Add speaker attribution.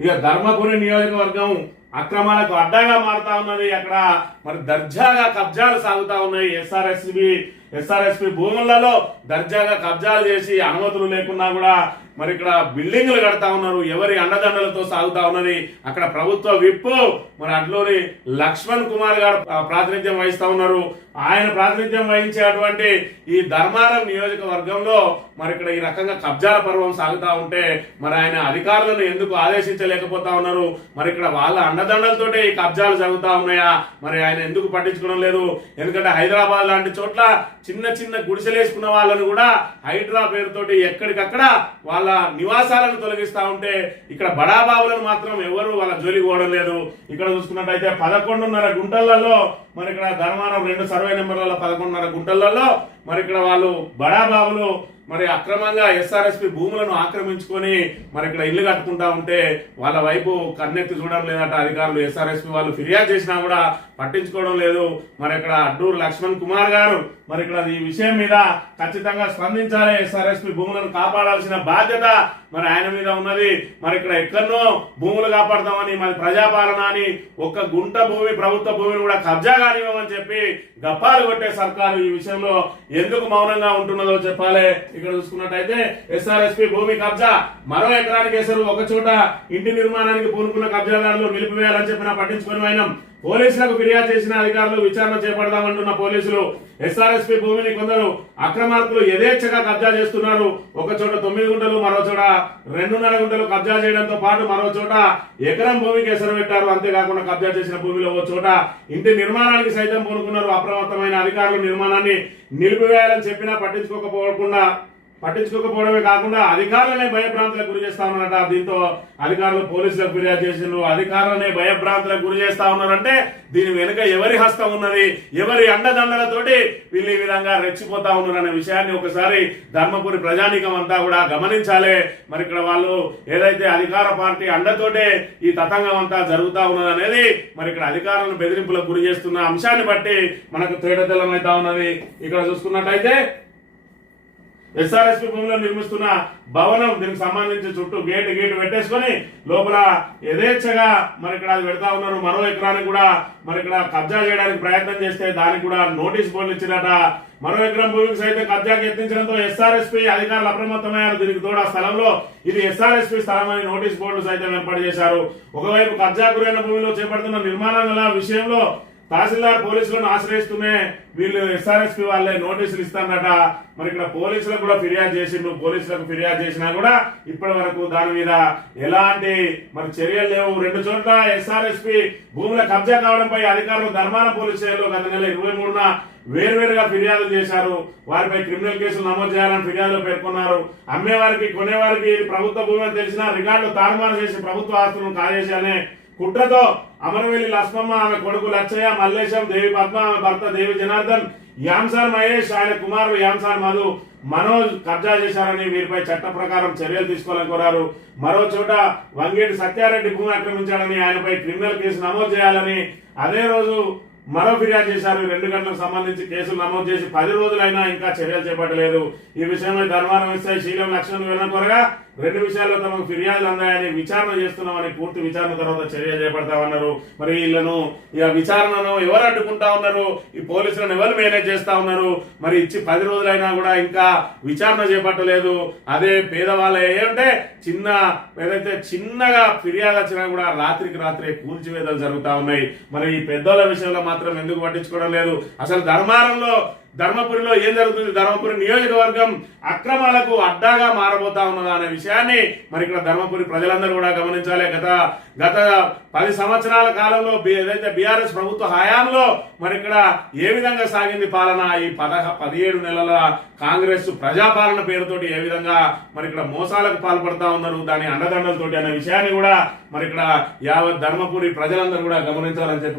Speaker 1: ఇక ధర్మపురి నియోజకవర్గం అక్రమాలకు అడ్డగా మారుతా ఉన్నది. అక్కడ మరి దర్జాగా కబ్జాలు సాగుతా ఉన్నాయి. ఎస్ఆర్ఎస్బి ఎస్ఆర్ఎస్పి భూములలో దర్జాగా కబ్జాలు చేసి అనుమతులు లేకున్నా కూడా మరి ఇక్కడ బిల్డింగ్లు కడతా ఉన్నారు. ఎవరి అండదండలతో సాగుతా ఉన్నది? అక్కడ ప్రభుత్వ విప్పు. మరి అట్లోని లక్ష్మణ్ కుమార్ గారు ప్రాతినిధ్యం వహిస్తా ఉన్నారు. ఆయన ప్రాతినిధ్యం వహించేటువంటి ఈ ధర్మారం నియోజకవర్గంలో మరి ఇక్కడ ఈ రకంగా కబ్జాల పర్వం సాగుతా ఉంటే మరి ఆయన అధికారులను ఎందుకు ఆదేశించలేకపోతా ఉన్నారు? మరి ఇక్కడ వాళ్ళ అండదండలతోటే ఈ కబ్జాలు జరుగుతా ఉన్నాయా? మరి ఆయన ఎందుకు పట్టించుకోవడం లేదు? ఎందుకంటే హైదరాబాద్ లాంటి చోట్ల చిన్న చిన్న గుడిసెలేసుకున్న వాళ్ళను కూడా హైడ్రా పేరుతోటి ఎక్కడికక్కడ వాళ్ళ నివాసాలను తొలగిస్తా ఉంటే ఇక్కడ బడాబాబులను మాత్రం ఎవరు వాళ్ళ జోలికి పోవడం లేదు. ఇక్కడ చూసుకున్నట్టయితే పదకొండున్నర గుంటలలో మరి ఇక్కడ ధర్మానం రెండు సర్వే నెంబర్లలో పదకొండున్నర గుంటలలో మరి ఇక్కడ వాళ్ళు బడాబాబులు మరి అక్రమంగా ఎస్ఆర్ఎస్పి భూములను ఆక్రమించుకొని మరి ఇక్కడ ఇల్లు కట్టుకుంటా ఉంటే వాళ్ళ వైపు కన్నెత్తి చూడడం లేదట అధికారులు. ఎస్ఆర్ఎస్పి వాళ్ళు ఫిర్యాదు చేసినా కూడా పట్టించుకోవడం లేదు. మరి ఇక్కడ అడ్డూరు లక్ష్మణ్ కుమార్ గారు మరి ఇక్కడ ఈ విషయం మీద ఖచ్చితంగా స్పందించాలి. ఎస్ఆర్ఎస్పి భూములను కాపాడాల్సిన బాధ్యత మరి ఆయన మీద ఉన్నది. మరి ఇక్కడ ఎక్కడనో భూములు కాపాడదామని మరి ప్రజాపాలన అని ఒక్క గుంట భూమి ప్రభుత్వ భూమిని కూడా కబ్జా కానివ్వమని చెప్పి గప్పాలు కొట్టే సర్కారు ఈ విషయంలో ఎందుకు మౌనంగా ఉంటున్నదో చెప్పాలి. ఇక్కడ చూసుకున్నట్టయితే ఎస్ఆర్ఎస్పి భూమి కబ్జా. మరో ఎకరానికి వేసారు ఒక చోట ఇంటి నిర్మాణానికి పూనుకున్న కబ్జాదారులు నిలిపివేయాలని చెప్పిన పట్టించుకొని పోయినాం పోలీసులకు ఫిర్యాదు చేసిన అధికారులు విచారణ చేపడదామంటున్న పోలీసులు ఎస్ఆర్ఎస్పి భూమిని కొందరు అక్రమార్కులు యథేచ్ఛగా కబ్జా చేస్తున్నారు. ఒక చోట తొమ్మిది గుంటలు మరో చోట రెండున్నర గుంటలు కబ్జా చేయడంతో పాటు మరో చోట ఎకరం భూమికి ఎసరు పెట్టారు. అంతేకాకుండా కబ్జా చేసిన భూమిలో ఓ చోట ఇంటి నిర్మాణానికి సైతం పూనుకున్నారు. అప్రమత్తమైన అధికారులు నిర్మాణాన్ని నిలిపివేయాలని చెప్పినా పట్టించుకోకపోకుండా పట్టించుకోకపోవడమే కాకుండా అధికారులనే భయభ్రాంతులకు గురి చేస్తా ఉన్నారట. దీంతో అధికారులు పోలీసులకు ఫిర్యాదు చేసిండ్రు. అధికారులనే భయభ్రాంతులకు గురి చేస్తా ఉన్నారంటే దీని వెనుక ఎవరి హస్తం ఉన్నది? ఎవరి అండదండలతోటి వీళ్ళు ఈ విధంగా రెచ్చిపోతా ఉన్నారు అనే విషయాన్ని ఒకసారి ధర్మపురి ప్రజానీకం అంతా కూడా గమనించాలి. మరి ఇక్కడ వాళ్ళు ఏదైతే అధికార పార్టీ అండతోటే ఈ తతంగం అంతా జరుగుతూ ఉన్నది అనేది మరి ఇక్కడ అధికారులను బెదిరింపులకు గురి చేస్తున్న అంశాన్ని బట్టి మనకు తేటతెల్లమైతా ఉన్నది. ఇక్కడ చూసుకున్నట్టయితే ఎస్ఆర్ఎస్పి భూమిలో నిర్మిస్తున్న భవనం దీనికి సంబంధించి చుట్టూ గేటు గేటు పెట్టేసుకొని లోపల యథేచ్ఛగా మరి ఇక్కడ అది పెడతా ఉన్నారు. మరో ఎకరానికి కూడా మరి ఇక్కడ కబ్జా చేయడానికి ప్రయత్నం చేస్తే దానికి కూడా నోటీస్ బోర్డు ఇచ్చినట. మరో ఎకరం భూమికి సైతం కబ్జాకి యత్నించడంతో ఎస్ఆర్ఎస్పి అధికారులు అప్రమత్తమయ్యారు. దీనికి తోడు ఆ స్థలంలో ఇది ఎస్ఆర్ఎస్పి స్థలం అని నోటీస్ బోర్డు సైతం ఏర్పాటు చేశారు. ఒకవైపు కబ్జా గురైన భూమిలో చేపడుతున్న నిర్మాణాల విషయంలో తహసీల్దార్ పోలీసులను ఆశ్రయిస్తూనే వీళ్ళు ఎస్ఆర్ఎస్పి వాళ్ళే నోటీసులు ఇస్తారట మరి ఇక్కడ పోలీసులకు కూడా ఫిర్యాదు చేసిండు పోలీసులకు ఫిర్యాదు చేసినా కూడా ఇప్పటి వరకు దాని మీద ఎలాంటి మరి చర్యలు లేవు. రెండు చోట్ల ఎస్ఆర్ఎస్పి భూముల కబ్జా కావడంపై అధికారులు ధర్మాన పోలీస్ స్టేషన్లో గత నెల ఇరవై మూడున వేర్వేరుగా ఫిర్యాదులు చేశారు. వారిపై క్రిమినల్ కేసులు నమోదు చేయాలని ఫిర్యాదులు పేర్కొన్నారు. అమ్మేవారికి కొనేవారికి ప్రభుత్వ భూమి అని తెలిసినా రికార్డులు తారుమారు చేసి ప్రభుత్వ ఆస్తులను కాజేసి కుట్రతో అమరవెల్లి లక్ష్మమ్మ ఆమె కొడుకు లచ్చయ్య మల్లేశం దేవి పద్మ ఆమె భర్త దేవి జనార్దన్ యాంసార్ మహేష్ ఆయన కుమారుడు యాంసార్ మధు మనోజ్ కబ్జా చేశారని వీరిపై చట్ట ప్రకారం చర్యలు తీసుకోవాలని కోరారు. మరో చోట వంగేటి సత్యారెడ్డి భూమి ఆక్రమించాడని ఆయనపై క్రిమినల్ కేసు నమోదు చేయాలని అదే రోజు మరో ఫిర్యాదు చేశారు. రెండు గంటలకు సంబంధించి కేసులు నమోదు చేసి పది రోజులైనా ఇంకా చర్యలు చేపట్టలేదు. ఈ విషయంలో ధర్మారం ఇస్తాయి శీలం లక్ష్మణ్ వివరణ కోరగా రెండు విషయాల్లో తమకు ఫిర్యాదులు అందాయని విచారణ చేస్తున్నామని పూర్తి విచారణ తర్వాత చర్య చేపడతామన్నారు. మరి వీళ్ళను ఇక విచారణను ఎవరు అడ్డుకుంటా ఉన్నారు? ఈ పోలీసులను ఎవరు మేనేజ్ చేస్తా ఉన్నారు? మరి ఇచ్చి పది రోజులైనా కూడా ఇంకా విచారణ చేపట్టలేదు. అదే పేదవాళ్ళ. ఏమంటే చిన్న ఏదైతే చిన్నగా ఫిర్యాదు వచ్చినా కూడా రాత్రికి రాత్రే కూల్చివేతలు జరుగుతా ఉన్నాయి. మరి ఈ పెద్దోళ్ళ విషయంలో మాత్రం ఎందుకు పట్టించుకోవడం లేదు. అసలు ధర్మారంలో ధర్మపురిలో ఏం జరుగుతుంది? ధర్మపురి నియోజకవర్గం అక్రమాలకు అడ్డాగా మారబోతా ఉన్నదా అనే విషయాన్ని మరి ఇక్కడ ధర్మపురి ప్రజలందరూ కూడా గమనించాలి. గత గత పది సంవత్సరాల కాలంలో ఏదైతే బీఆర్ఎస్ ప్రభుత్వ హయాంలో మరి ఇక్కడ ఏ విధంగా సాగింది పాలన? ఈ పదహ పదిహేడు నెలల కాంగ్రెస్ ప్రజాపాలన పేరుతోటి ఏ విధంగా మరి ఇక్కడ మోసాలకు పాల్పడతా ఉన్నారు? దాని అండదండలతోటి అనే విషయాన్ని కూడా మరి ఇక్కడ యావత్ ధర్మపురి ప్రజలందరూ కూడా గమనించాలని చెప్పి